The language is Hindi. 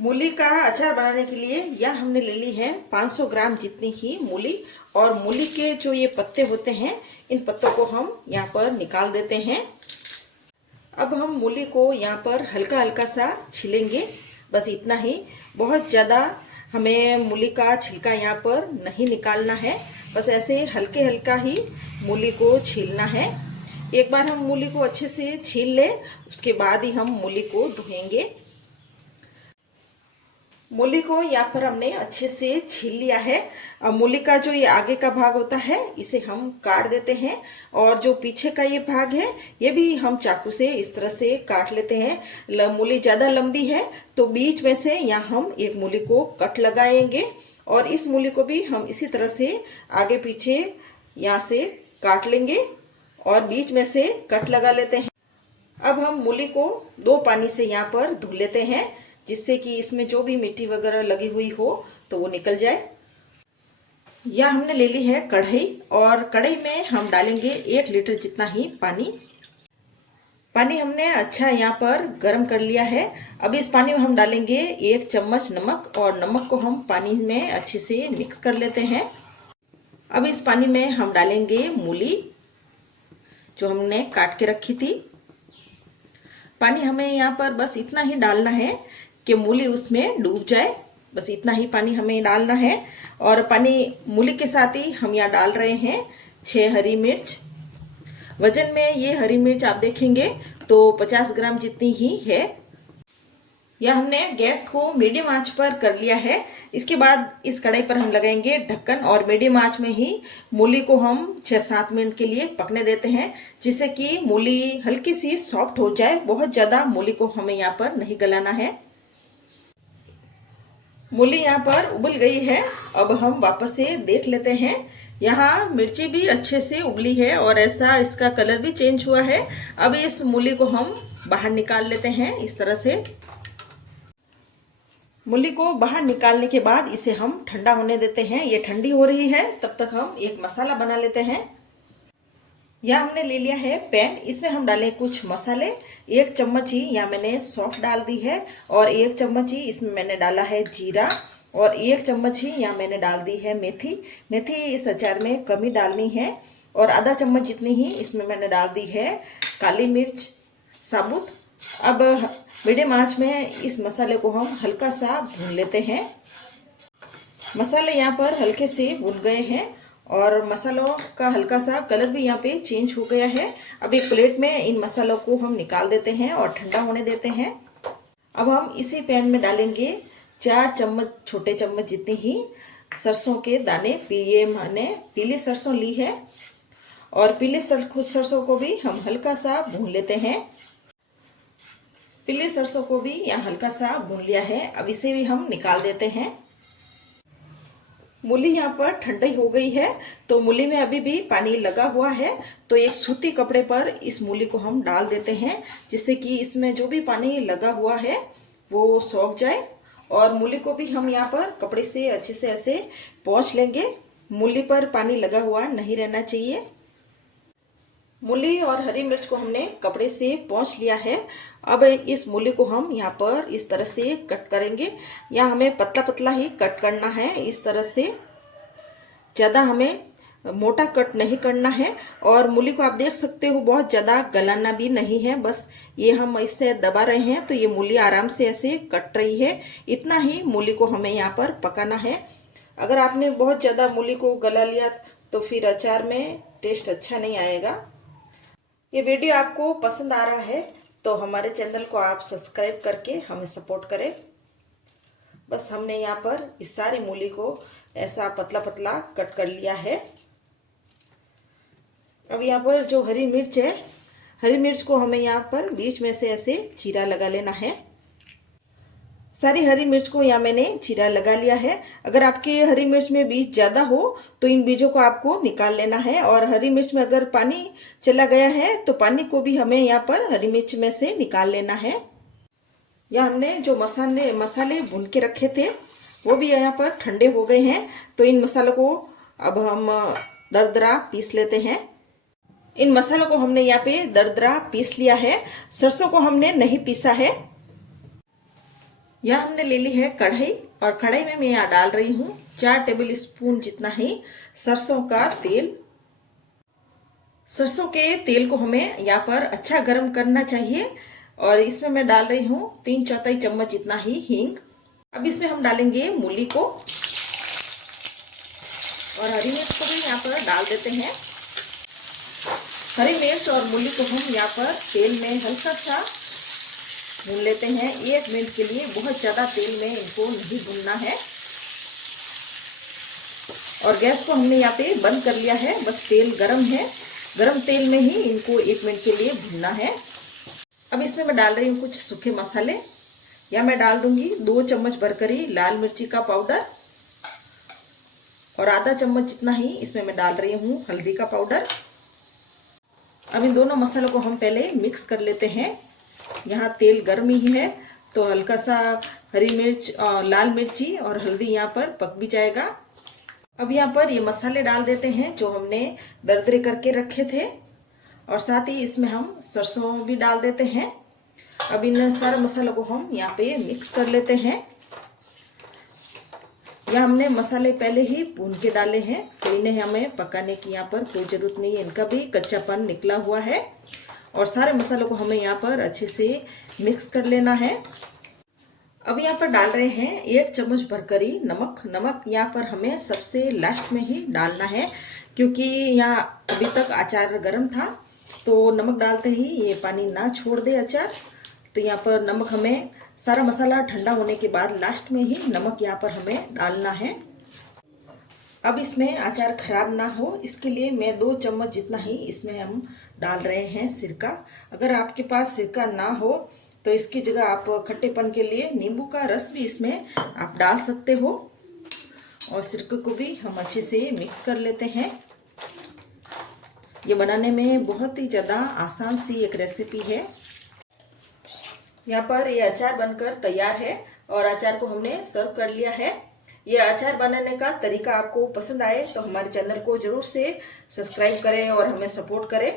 मूली का अचार बनाने के लिए यह हमने ले ली है 500 ग्राम जितनी ही मूली। और मूली के जो ये पत्ते होते हैं, इन पत्तों को हम यहाँ पर निकाल देते हैं। अब हम मूली को यहाँ पर हल्का हल्का सा छीलेंगे, बस इतना ही। बहुत ज़्यादा हमें मूली का छिलका यहाँ पर नहीं निकालना है, बस ऐसे हल्के हल्का ही मूली को छीलना है। एक बार हम मूली को अच्छे से छील लें, उसके बाद ही हम मूली को धोएंगे। मूली को यहाँ पर हमने अच्छे से छील लिया है। अब मूली का जो ये आगे का भाग होता है, इसे हम काट देते हैं। और जो पीछे का ये भाग है, ये भी हम चाकू से इस तरह से काट लेते हैं। मूली ज़्यादा लंबी है तो बीच में से यहाँ हम एक मूली को कट लगाएंगे, और इस मूली को भी हम इसी तरह से आगे पीछे यहाँ से काट लेंगे और बीच में से कट लगा लेते हैं। अब हम मूली को 2 पानी से यहाँ पर धुल लेते हैं, जिससे कि इसमें जो भी मिट्टी वगैरह लगी हुई हो तो वो निकल जाए। यह हमने ले ली है कढ़ाई, और कढ़ाई में हम डालेंगे 1 लीटर जितना ही पानी। पानी हमने अच्छा यहाँ पर गर्म कर लिया है। अब इस पानी में हम डालेंगे 1 चम्मच नमक, और नमक को हम पानी में अच्छे से मिक्स कर लेते हैं। अब इस पानी में हम डालेंगे मूली जो हमने काट के रखी थी। पानी हमें यहाँ पर बस इतना ही डालना है कि मूली उसमें डूब जाए, बस इतना ही पानी हमें डालना है। और पानी मूली के साथ ही हम यहाँ डाल रहे हैं 6 हरी मिर्च। वजन में ये हरी मिर्च आप देखेंगे तो 50 ग्राम जितनी ही है। यह हमने गैस को मीडियम आंच पर कर लिया है। इसके बाद इस कढ़ाई पर हम लगाएंगे ढक्कन, और मीडियम आंच में ही मूली को हम 6-7 मिनट के लिए पकने देते हैं, जिससे कि मूली हल्की सी सॉफ्ट हो जाए। बहुत ज़्यादा मूली को हमें यहाँ पर नहीं गलाना है। मूली यहाँ पर उबल गई है। अब हम वापस से देख लेते हैं। यहाँ मिर्ची भी अच्छे से उबली है और ऐसा इसका कलर भी चेंज हुआ है। अब इस मूली को हम बाहर निकाल लेते हैं इस तरह से। मूली को बाहर निकालने के बाद इसे हम ठंडा होने देते हैं। ये ठंडी हो रही है, तब तक हम एक मसाला बना लेते हैं। यह हमने ले लिया है पैन, इसमें हम डालें कुछ मसाले। 1 चम्मच ही यहाँ मैंने सौंफ डाल दी है, और 1 चम्मच ही इसमें मैंने डाला है जीरा, और 1 चम्मच ही यहाँ मैंने डाल दी है मेथी। मेथी इस अचार में कम ही डालनी है। और आधा चम्मच जितनी ही इसमें मैंने डाल दी है काली मिर्च साबुत। अब मीडियम आंच में इस मसाले को हम हल्का सा भून लेते हैं। मसाले यहाँ पर हल्के से भून गए हैं, और मसालों का हल्का सा कलर भी यहाँ पे चेंज हो गया है। अब एक प्लेट में इन मसालों को हम निकाल देते हैं और ठंडा होने देते हैं। अब हम इसी पैन में डालेंगे 4 चम्मच, छोटे चम्मच जितनी ही सरसों के दाने। ये मैंने पीली सरसों ली है, और पीली सरसों को भी हम हल्का सा भून लेते हैं। पीली सरसों को भी यहाँ हल्का सा भून लिया है। अब इसे भी हम निकाल देते हैं। मूली यहाँ पर ठंडी हो गई है, तो मूली में अभी भी पानी लगा हुआ है। तो एक सूती कपड़े पर इस मूली को हम डाल देते हैं, जिससे कि इसमें जो भी पानी लगा हुआ है वो सूख जाए। और मूली को भी हम यहाँ पर कपड़े से अच्छे से ऐसे पोंछ लेंगे। मूली पर पानी लगा हुआ नहीं रहना चाहिए। मूली और हरी मिर्च को हमने कपड़े से पोंछ लिया है। अब इस मूली को हम यहाँ पर इस तरह से कट करेंगे। यहाँ हमें पतला पतला ही कट करना है, इस तरह से। ज़्यादा हमें मोटा कट नहीं करना है। और मूली को आप देख सकते हो बहुत ज़्यादा गलाना भी नहीं है, बस ये हम इससे दबा रहे हैं तो ये मूली आराम से ऐसे कट रही है। इतना ही मूली को हमें यहाँ पर पकाना है। अगर आपने बहुत ज़्यादा मूली को गला लिया तो फिर अचार में टेस्ट अच्छा नहीं आएगा। ये वीडियो आपको पसंद आ रहा है तो हमारे चैनल को आप सब्सक्राइब करके हमें सपोर्ट करें। बस हमने यहाँ पर इस सारी मूली को ऐसा पतला पतला कट कर लिया है। अब यहाँ पर जो हरी मिर्च है, हरी मिर्च को हमें यहाँ पर बीच में से ऐसे चीरा लगा लेना है। सारी हरी मिर्च को यहाँ मैंने चीरा लगा लिया है। अगर आपके हरी मिर्च में बीज ज़्यादा हो तो इन बीजों को आपको निकाल लेना है। और हरी मिर्च में अगर पानी चला गया है तो पानी को भी हमें यहाँ पर हरी मिर्च में से निकाल लेना है। यहाँ हमने जो मसाले भून के रखे थे वो भी यहाँ पर ठंडे हो गए हैं। तो इन मसालों को अब हम दरदरा पीस लेते हैं। इन मसालों को हमने यहाँ पे दरदरा पीस लिया है। सरसों को हमने नहीं पीसा है। यहाँ हमने ले ली है कढ़ाई, और कढ़ाई में मैं यहाँ डाल रही हूँ 4 टेबल स्पून जितना ही सरसों का तेल। सरसों के तेल को हमें यहाँ पर अच्छा गर्म करना चाहिए, और इसमें मैं डाल रही हूँ 3/4 चम्मच जितना ही हींग। अब इसमें हम डालेंगे मूली को, और हरी मिर्च को भी यहाँ पर डाल देते हैं। हरी मिर्च और मूली को हम यहाँ पर तेल में हल्का सा भून लेते हैं 1 मिनट के लिए। बहुत ज़्यादा तेल में इनको नहीं भूनना है। और गैस को हमने यहाँ पे बंद कर लिया है, बस तेल गरम है, गरम तेल में ही इनको 1 मिनट के लिए भूनना है। अब इसमें मैं डाल रही हूँ कुछ सूखे मसाले। या मैं डाल दूंगी 2 चम्मच भरकर ही लाल मिर्ची का पाउडर, और आधा चम्मच जितना ही इसमें मैं डाल रही हूँ हल्दी का पाउडर। अब इन दोनों मसालों को हम पहले मिक्स कर लेते हैं। यहाँ तेल गर्म ही है, तो हल्का सा हरी मिर्च, लाल मिर्ची और हल्दी यहाँ पर पक भी जाएगा। अब यहाँ पर ये मसाले डाल देते हैं जो हमने दरदरे करके रखे थे, और साथ ही इसमें हम सरसों भी डाल देते हैं। अब इन सारे मसालों को हम यहाँ पे मिक्स कर लेते हैं। यहाँ हमने मसाले पहले ही भून के डाले हैं, तो इन्हें हमें पकाने की यहाँ पर कोई ज़रूरत नहीं है, इनका भी कच्चापन निकला हुआ है। और सारे मसालों को हमें यहाँ पर अच्छे से मिक्स कर लेना है। अब यहाँ पर डाल रहे हैं 1 चम्मच भरकर ही नमक। नमक यहाँ पर हमें सबसे लास्ट में ही डालना है, क्योंकि यहाँ अभी तक अचार गर्म था, तो नमक डालते ही ये पानी ना छोड़ दे अचार। तो यहाँ पर नमक हमें, सारा मसाला ठंडा होने के बाद लास्ट में ही नमक यहाँ पर हमें डालना है। अब इसमें अचार खराब ना हो, इसके लिए मैं 2 चम्मच जितना ही इसमें हम डाल रहे हैं सिरका। अगर आपके पास सिरका ना हो तो इसकी जगह आप खट्टेपन के लिए नींबू का रस भी इसमें आप डाल सकते हो। और सिरके को भी हम अच्छे से मिक्स कर लेते हैं। ये बनाने में बहुत ही ज़्यादा आसान सी एक रेसिपी है। यहाँ पर ये अचार बनकर तैयार है, और अचार को हमने सर्व कर लिया है। ये अचार बनाने का तरीका आपको पसंद आए तो हमारे चैनल को जरूर से सब्सक्राइब करें और हमें सपोर्ट करें।